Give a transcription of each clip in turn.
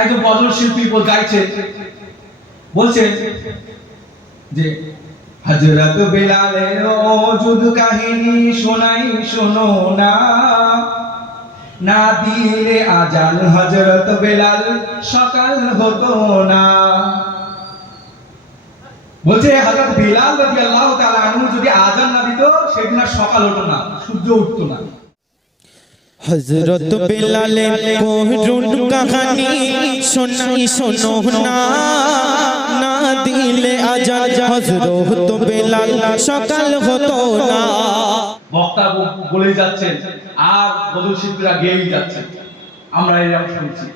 একজন গজল শিল্পী গাইছে, বলছেন যে হযরত বেলালের ওজুদ কাহিনী শোনাই শোনো না, না দিলে আজান হযরত বেলাল সকাল হতো না। বলছে হযরত বেলাল রাদিয়াল্লাহু তাআলা আনহু যদি আজান না দিত সেদিন আর সকাল হতো না, সূর্য উঠতো না। হযরত বেলালের করুণ কাহিনী শোনাই শোনো না, না দিলে আজান হযরত বেলাল সকাল হতো না। বক্তা বলে যাচ্ছেন আর গজল শিল্পীরা গেয়েই যাচ্ছেন, আমরা এরকম শুনছি।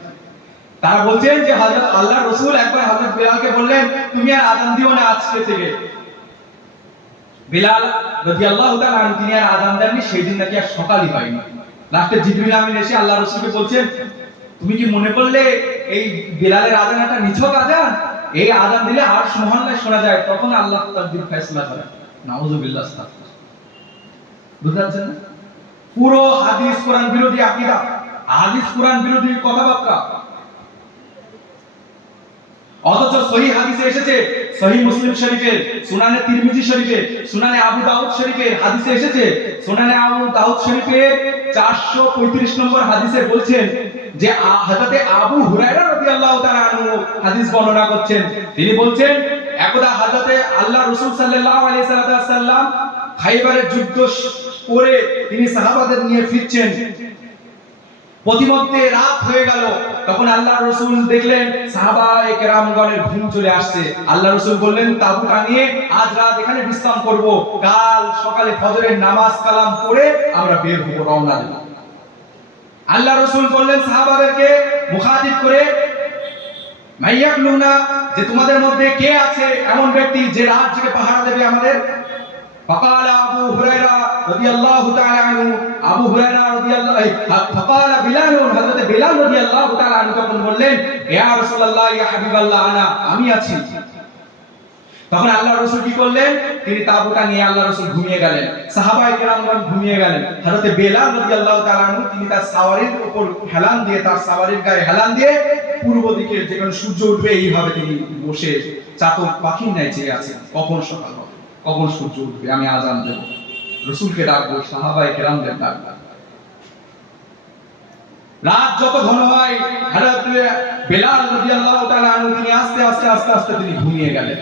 তারা বলছেন যে হযরত আল্লাহ রাসূল একবার হযরত বেলালকে বললেন তুমি আর আজান দিও না আজকে থেকে। বেলাল রাদিয়াল্লাহু তাআলা আনহু তিনি আর আজান দেননি, সেই দিন নাকি আর সকালই হয়নি। লাস্টে জিবরিল আমিন এসে আল্লাহ রাসূলকে বলছেন তুমি কি মনে করলে এই বেলালের আজান একটা নিছক আজান, এই আজান দিলে আরশ মহল্লায় শোনা যায়, তখন আল্লাহ তাকদীর ফয়সালা করেন। নাউযুবিল্লাহ। বুঝতে পারছেন না? পুরো হাদিস কোরআন বিরোধী আকীদা, হাদিস কোরআন বিরোধী কথাবার্তা। অথচ সহিহ হাদিসে এসেছে, সহিহ মুসলিম শরীফের, সুনানে তিরমিজি শরীফের, সুনানে আবু দাউদ শরীফের হাদিসে এসেছে, সুনানে আবু দাউদ শরীফের 435 নম্বর হাদিসে বলছেন যে হযরতে আবু হুরায়রা রাদিয়াল্লাহু তাআলা আনহু হাদিস বর্ণনা করছেন। তিনি বলছেন একদা হযরতে আল্লাহ রাসূল সাল্লাল্লাহু আলাইহি সাল্লাম খাইবারের যুদ্ধ করে তিনি সাহাবাদের নিয়ে ফিরছেন। প্রতিমধ্যে রাত হয়ে গেল, তখন আল্লাহ রাসূল দেখলেন সাহাবায়ে কেরামগণের ঘুম চলে আসছে। আল্লাহ রাসূল বললেন তাবু টানিয়ে আজ রাত এখানে বিশ্রাম করব, কাল সকালে ফজরের নামাজ কালাম পড়ে আমরা বের হব, রওনা দেব। আল্লাহ রাসূল বললেন সাহাবাদেরকে মুখাতিব করে মাইয়াকলুনা, যে তোমাদের মধ্যে কে আছে এমন ব্যক্তি যে রাত জেগে পাহারা দেবে আমাদের? فقال ابو هريره رضي الله تعالى عنه, আবু হুরায়রা রাদিয়াল্লাহু فقال بلال, হযরত বেলাল রাদিয়াল্লাহু তাআলা আনহু তখন বললেন ইয়া রাসূলুল্লাহ ইয়া হাবিবাল্লাহ আনা, আমি আছি। তখন আল্লাহ রাসূল কি করলেন, তিনি তাবুটা নিয়ে আল্লাহ রাসূল ঘুমিয়ে গেলেন, সাহাবায়ে কেরামগণ ঘুমিয়ে গেলেন। হযরত বেলাল রাদিয়াল্লাহু তাআলা আনহু তিনি তার সাওয়ারির উপর হেলান দিয়ে, তার সাওয়ারির গায়ে হেলান দিয়ে পূর্ব দিকে যখন সূর্য উঠবে এইভাবে তিনি বসে চাতক পাখির ন্যায় চেয়ে আছেন, কখন সকাল হবে, কখন সূর্য উঠবে, আমি আজান দেব, রাসূলকে ডাকবো, সাহাবায়ে কেরামদের ডাকবো। রাত যত ঘন হয় হযরত বেলাল রাদিয়াল্লাহু তাআলা আনহু তিনি আস্তে আস্তে আস্তে আস্তে তিনি ঘুমিয়ে গেলেন,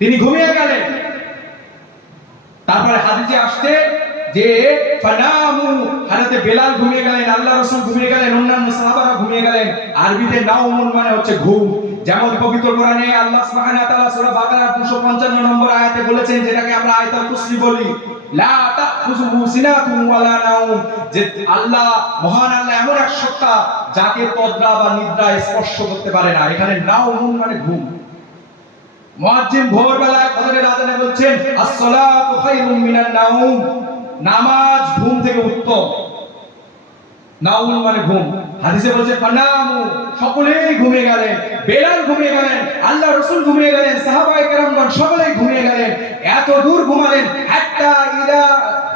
তিনি ঘুমিয়ে গেলেন। তারপরে হাদিসে আসছে যে ফানামু, হযরত বেলাল ঘুমিয়ে গেলেন, আল্লাহ রাসূল ঘুমিয়ে গেলেন, অন্যান্য সাহাবারা ঘুমিয়ে গেলেন। আরবিতে নাওমুন মানে হচ্ছে ঘুম। যেমন পবিত্র কোরআনে আল্লাহ সুবহানাহু ওয়া তাআলা সূরা বাকারার 255 নম্বর আয়াতে বলেছেন, যেটাকে আমরা আয়াতুল কুরসি বলি, লা তাখুযুহু সিনাতুন ওয়ালা নাওম, যে আল্লাহ মহান আল্লাহ এমন এক সত্তা যাকে তদ্রা বা নিদ্রা স্পর্শ করতে পারে না। এখানে নাওমুন মানে ঘুম। মুয়াজ্জিন ভোরবেলায় ফজরের আযানে বলছেন as-সালাতু খায়রুম মিনান নাওম, নামাজ ঘুম থেকে উত্তম। নাওম মানে ঘুম। হাদিসে বলছে ফানামু, সকলেই ঘুমিয়ে গেলেন, বেলাল ঘুমিয়ে গেলেন, আল্লাহ রাসূল ঘুমিয়ে গেলেন, সাহাবায়ে কেরামগণ সকলেই ঘুমিয়ে গেলেন। এত দূর ঘুমালেন হাত্তা ইদা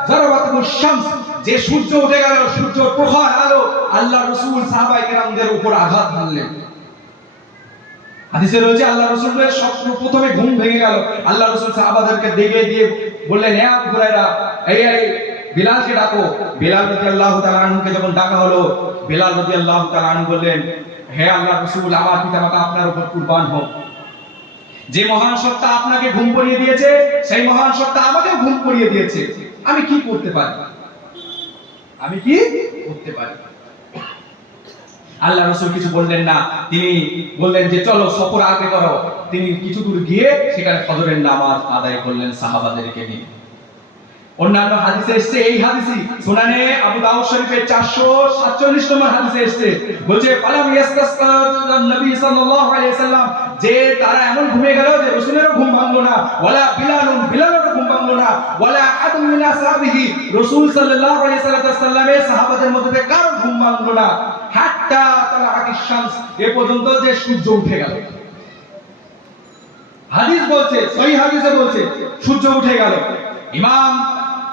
যারাবাতুশ শামস, যে সূর্য উঠে গেল, সূর্য প্রখর আলো আল্লাহ রাসূল সাহাবায়ে কেরামদের উপর আঘাত হানলেন। হাদিসে রয়েছে আল্লাহ রাসূলের প্রথমে ঘুম ভেঙে গেল। আল্লাহ রাসূল সাহাবাদেরকে ডেকে দিয়ে বললেন হে আবু হুরায়রা, এই বেলালকে ডাকো। বেলাল রাদিয়াল্লাহু তাআলা আনহুকে যখন ডাকা হলো, বেলাল রাদিয়াল্লাহু তাআলা আনহু বললেন হে আল্লাহর রাসূল, আমার পিতামাতা আপনার উপর কুরবান হোক। যে মহান সত্তা আপনাকে ঘুম পড়িয়ে দিয়েছে সেই মহান সত্তা আমাকেও ঘুম পড়িয়ে দিয়েছে, আমি কি করতে পারি, আমি কি করতে পারি? আল্লাহ রাসূল কিছু বললেন না, তিনি বললেন যে চলো সফর আগে করো। তিনি কিছু দূর গিয়ে সেখানে ফজরের নামাজ আদায় করলেন সাহাবাদেরকে নিয়ে। অন্যান্য হাদিসে এসেছে, এই হাদিসই সুনানে আবু দাউদ শরীফের 447 নম্বর হাদিসে এসেছে, বলছে ফালাম ইয়াস্তাসকা নবী সাল্লাল্লাহু আলাইহি সাল্লাম, যে তারা এমন ঘুমিয়ে গেল যে রাসূলেরও ঘুম ভাঙলো না, ওয়ালা বিলালেরও ঘুম ভাঙলো না, ওয়ালা আহাদুম মিন আসহাবিহি, রাসূল সাল্লাল্লাহু আলাইহি সাল্লামের সাহাবাদের মধ্যে কারো ঘুম ভাঙলো না, হাত্তা তালাআতিশ শামস, এ পর্যন্ত যে সূর্য উঠে গেল। হাদিস বলছে, সহিহ হাদিসে বলছে সূর্য উঠে গেল। ইমাম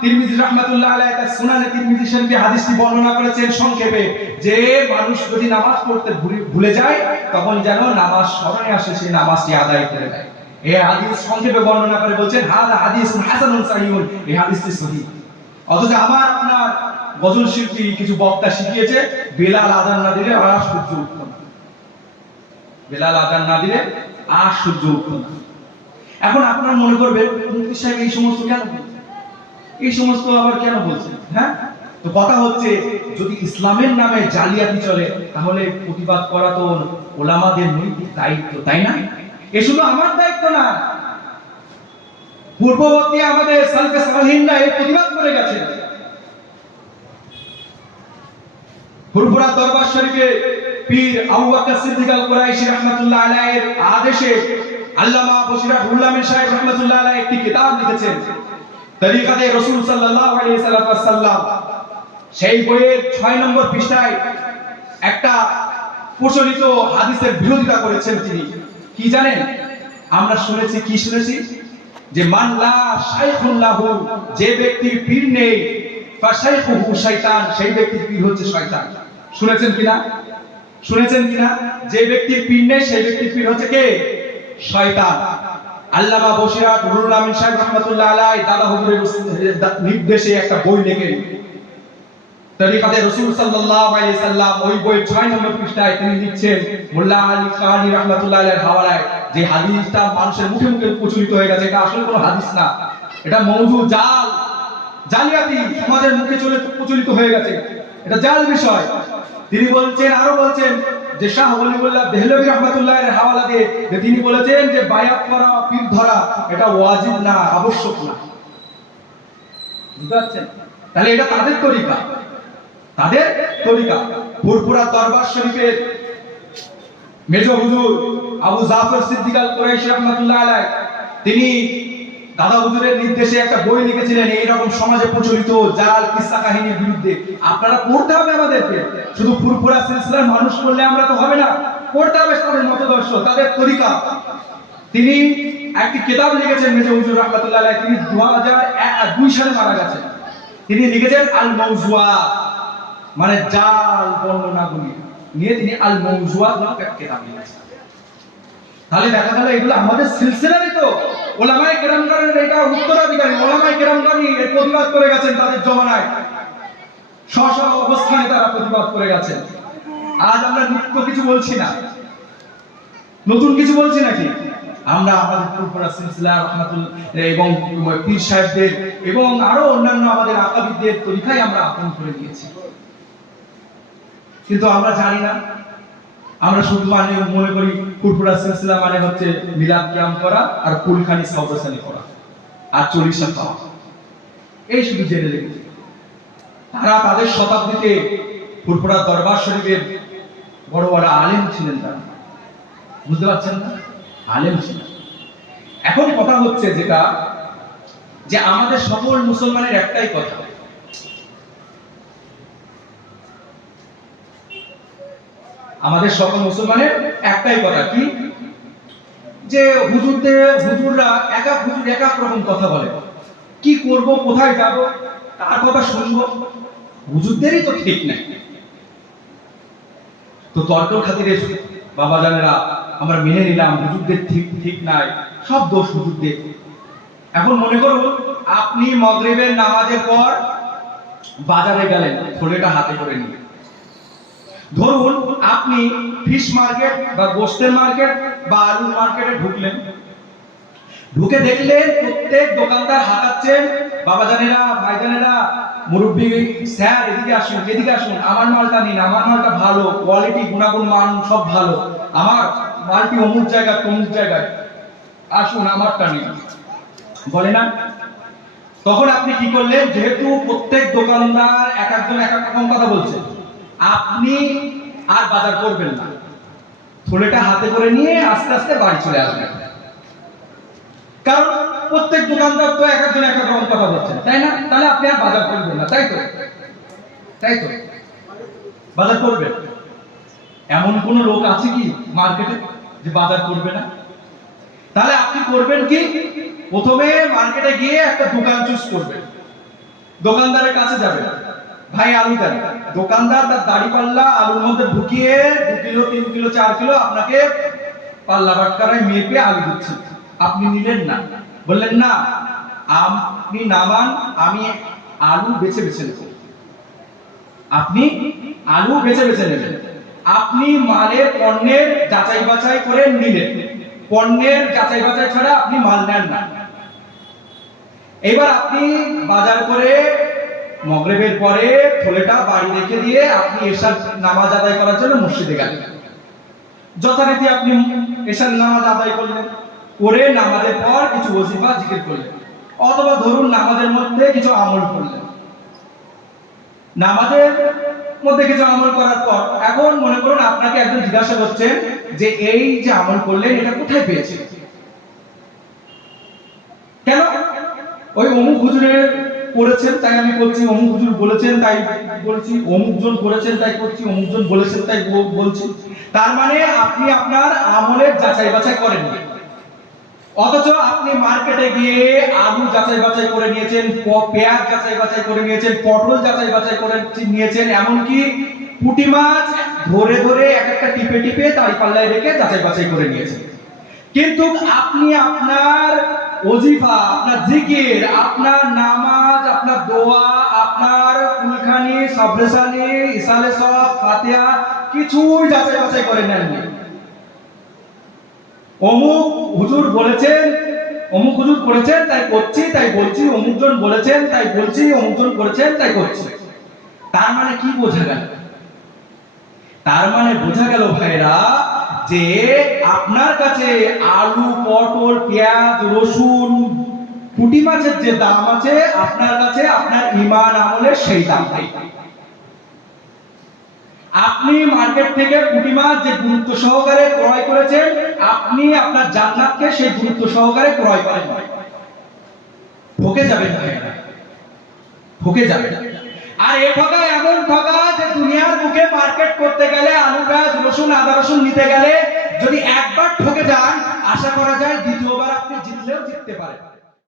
তিরমিজি রাহমাতুল্লাহ আলাইহি তার সুনানে তিরমিজি শরীফে হাদিসটি বর্ণনা করেছেন সংক্ষেপে, যে মানুষ যদি নামাজ পড়তে ভুলে যায় তখন যেন নামাজ স্মরণে আসে সেই নামাজটি আদায় করে নেয়। এই হাদিস সংক্ষেপে বর্ণনা করে বলছেন হাদা হাদিসুন হাসানুন সাহিহুন, এই হাদিসটি সহিহ। অথচ আমার আপনার গজল শিল্পী কিছু বক্তা শিখিয়েছে বেলাল আযান না দিলে আর সূর্য উঠতো না, বেলাল আযান না দিলে আর সূর্য উঠতো না। এখন আপনারা মনে করবেন মুফতি সাহেব এই সমস্ত কেন বলছেন, এই সমস্ত আবার কেন বলছেন? হ্যাঁ, তো কথা হচ্ছে যদি ইসলামের নামে জালিয়াতি চলে তাহলে প্রতিবাদ করা তো ওলামাদের নৈতিক দায়িত্ব, তাই না? এ শুধু আমার দায়িত্ব না, পূর্ববর্তী আমাদের সালফে সালিহিনরা এই প্রতিবাদ করে গেছেন। ফুরফুরা দরবার শরীফে পীর আবু বকর সিদ্দিক আল কুরাইশি রাহমাতুল্লাহ আলাইহির আদেশে আল্লামা বশিরুল আমিন সাহেব রাহমাতুল্লাহ আলাইহি একটি কিতাব লিখেছেন তরিকাতে রাসূল সাল্লাল্লাহু আলাইহি সাল্লাম। সেই বইয়ের 6 নম্বর পৃষ্ঠায় একটা প্রচলিত হাদিসের বিরোধিতা করেছেন তিনি। কি জানেন? আমরা শুনেছি, কি শুনেছি? যে মান লা শাইখুন লাহু, যে ব্যক্তির পীর নেই, ফা শাইখুহু শাইতান, সেই ব্যক্তির পীর হচ্ছে শয়তান। শুনেছেন কিনা? শুনেছেন কিনা? যে ব্যক্তির পীর নেই সেই ব্যক্তির পীর হচ্ছে কে? শয়তান। আল্লামা বশিরুল আমিন সাহেব রাহমাতুল্লাহ আলাইহি দাদা হুজুরের নির্দেশে একটা বই লেখেন তরিকাতে রাসূল সাল্লাল্লাহু আলাইহি সাল্লাম। ওই বই 6 নম্বর পৃষ্ঠায় তিনি লিখছেন মোল্লা আলী কানি রাহমাতুল্লাহ আলাইহির হাওয়ালায় যে হাদিসটা মানুষের মুখে মুখে প্রচলিত হয়ে গেছে, এটা আসলে কোনো হাদিস না, এটা মওযু, জাল, জালিয়াতি সমাজের মুখে চলে প্রচলিত হয়ে গেছে, এটা জাল বিষয়। তিনি বলছেন, আরো বলছেন যে শাহ ওলিউল্লাহ দেহলভী রাহমাতুল্লাহের হাওয়ালা দিয়ে যে তিনি বলেছেন যে বায়াত করা, পীর ধরা এটা ওয়াজিব না, আবশ্যক না। বুঝতে পারছেন? তাহলে এটা তাদের তরিকা, তাদের তরিকা। ফুরফুরা দরবার শরীফের মেজো হুজুর আবু জাফর সিদ্দিক আল কুরাইশি রাহমাতুল্লাহ আলাইহি তিনি দাদা হুজুরের নির্দেশে একটা বই লিখেছিলেন এই রকম সমাজে প্রচলিত জাল কিসসা কাহিনীর বিরুদ্ধে। আপনারা পড়তে হবে আমাদেরকে, শুধু ফুরফুরা সিলসিলার মানুষ বললে আমরা তো হবে না, পড়তে হবে তাদের মতদর্শ, তাদের তরিকা। তিনি একটি কিতাব লিখেছেন মেজো হুজুর রাহমাতুল্লাহ আলাইহি, তিনি 2002 সালে মারা গেছেন। তিনি লিখেছেন আল মাওজুআত, মানে জাল বর্ণনাগুলি নিয়ে তিনি আল মাওজুআত নামক একটা কিতাব লিখেছেন। তাহলে দেখা গেল এগুলো আমাদের সিলসিলারই তো, ওলামায়ে কেরামগণের এটা উত্তরাধিকারী, ওলামায়ে কেরামগণই এর প্রতিবাদ করে গেছেন তাদের জমানায়, স্ব অবস্থানে তারা প্রতিবাদ করে গেছেন। আজ আমরা নিত্য কিছু বলছি না, নতুন কিছু বলছি নাকি? আমরা আমাদের ফুরফুরা সিলসিলা রাহমাতুল্লাহ এবং পীর সাহেবদের এবং আরো অন্যান্য আমাদের আকাবিদদের তরিকায় আমরা আপন করে নিয়েছি, কিন্তু আমরা জানি না। আমরা শুধু মনে করি ফুরফুরা সিলসিলা মানে হচ্ছে মিলাদ কিয়াম করা আর কুলখানি সাউদাসানি করা আর চল্লিশা খাওয়া, এই শুধু জেনে রেখেছি। তারা তাদের শতাব্দীতে ফুরফুরা দরবার শরীফের বড় বড় আলেম ছিলেন, তারা, বুঝতে পারছেন না, আলেম ছিলেন। এখন কথা হচ্ছে যেটা, যে আমাদের সকল মুসলমানের একটাই কথা, আমাদের সকল মুসলমানের একটাই কথা, কি? যে হুজুররা এক এক রকম কথা বলে, কি করব, কোথায় যাব, কার কথা শুনবো, হুজুরদেরই তো ঠিক নাই। তো তর্ক খাতিরে বাবা জানেরা আমরা মেনে নিলাম হুজুরদের ঠিক নাই, সব দোষ হুজুরদের। এখন মনে করুন আপনি মাগরিবের নামাজের পর বাজারে গেলেন থলেটা হাতে করে নিয়ে, ধরুন আপনি ফিশ মার্কেট বা গোশতের মার্কেট বা আলুর মার্কেটে ঢুকলেন, ঢুকে দেখলেন প্রত্যেক দোকানদার হাঁটাচ্ছেন, বাবা জানেরা, ভাই জানেরা, মুরব্বী স্যার এদিকে আসুন, এদিকে আসুন, আমার মালটা নিন, আমার মালটা ভালো, কোয়ালিটি, গুণাগুণ, মান সব ভালো, আমার মালটি অমুক জায়গায় তমুক জায়গায়, আসুন আমারটা নিন, বলে না? তখন আপনি কি করলেন? যেহেতু প্রত্যেক দোকানদার এক একজন এক এক রকম কথা বলছে, আপনি আর বাজার করবেন না, থলেটা হাতে করে নিয়ে আস্তে আস্তে বাড়ি চলে আসবেন। কারণ প্রত্যেক দোকানদার তো এক একজন এক এক রকম কথা বলছেন, তাই না? তাহলে আপনি আর বাজার করবেন না, তাই তো? তাই তো, বাজার করবেন? এমন কোন লোক আছে কি মার্কেটে যে বাজার করবে না? তাহলে আপনি করবেন কি? প্রথমে মার্কেটে গিয়ে একটা দোকান চুজ করবেন, দোকানদারের কাছে যাবেন, ভাই আলু দেন। দোকানদার তার দাড়ি পাল্লা আলুর মধ্যে ঢুকিয়ে 2 কিলো 3 কিলো 4 কিলো আপনাকে পাল্লা বাটকারায় মেপে আলু দিচ্ছে। আপনি নিলেন না, বললেন না আপনি নামান, আমি আলু বেছে বেছে নেব। আপনি আলু বেছে বেছে নেবেন। আপনি মালের পণ্যের যাচাই বাছাই করে নিলেন, পণ্যের যাচাই বাছাই ছাড়া আপনি মাল নেন না। এবার আপনি বাজার করে মাগরিবের পরে থলেটা বাড়ি রেখে দিয়ে আপনি এশার নামাজ আদায় করার জন্য মসজিদে গেলেন। যথারীতি আপনি এশার নামাজ আদায় করলেন, করে নামাজের পর কিছু ওয়াজিফা জিকির করলেন, অথবা ধরুন নামাজের মধ্যে কিছু আমল করলেন। নামাজের মধ্যে কিছু আমল করার পর এখন মনে করুন আপনাকে একজন জিজ্ঞাসা করছেন যে এই যে আমল করলেন এটা কোথায় পেয়েছেন? কেন? ওই অমুক হুজুরের করেছেন তাই আমি করছি, অমুক হুজুর বলেছেন তাই বলছি, অমুক জন করেছেন তাই করছি, অমুক জন বলেছেন তাই বলছি। তার মানে আপনি আপনার আমলের যাচাই বাছাই করেননি। অথচ আপনি মার্কেটে গিয়ে আলু যাচাই বাছাই করে নিয়েছেন, পেঁয়াজ যাচাই বাছাই করে নিয়েছেন, পটল যাচাই বাছাই করে নিয়েছেন, এমনকি পুঁটি মাছ ধরে ধরে এক একটা টিপে টিপে তাই পাল্লায় রেখে যাচাই বাছাই করে নিয়েছেন। কিন্তু আপনি আপনার ওজিফা, আপনার জিকির, আপনার নামাজ, আপনার দোয়া, আপনার কুলখানি, সাবরেসানি, ইসালে সওয়াব, ফাতিহা কিছুই যাচাই বাছাই করে নেননি। অমুক হুজুর বলেছেন, অমুক হুজুর করেছেন তাই করছি তাই বলছি, অমুক জন বলেছেন তাই বলছি, অমুক জন করেছেন তাই করছি। তার মানে কি বোঝা গেল? তার মানে বোঝা গেল ভাইরা যে আপনার কাছে আলু, পটল, পেঁয়াজ, রসুন, পুঁটি মাছের যে দাম আছে আপনার কাছে আপনার ঈমান আমলের সেই দাম নেই। আপনি মার্কেট থেকে পুঁটি মাছ যে গুরুত্ব সহকারে ক্রয় করেছেন, আপনি আপনার জান্নাতকে সেই গুরুত্ব সহকারে ক্রয় করেন। ঠকে যাবেন ভাইরা, ঠকে যাবেন। আর এই ঠকা এমন ঠকা যে দুনিয়ার বুকে মার্কেট করতে গেলে আলু, পেঁয়াজ, রসুন, আদা রসুন নিতে গেলে যদি একবার ঠকে যান, আশা করা যায় দ্বিতীয়বার আপনি জিতলেও জিততে পারেন।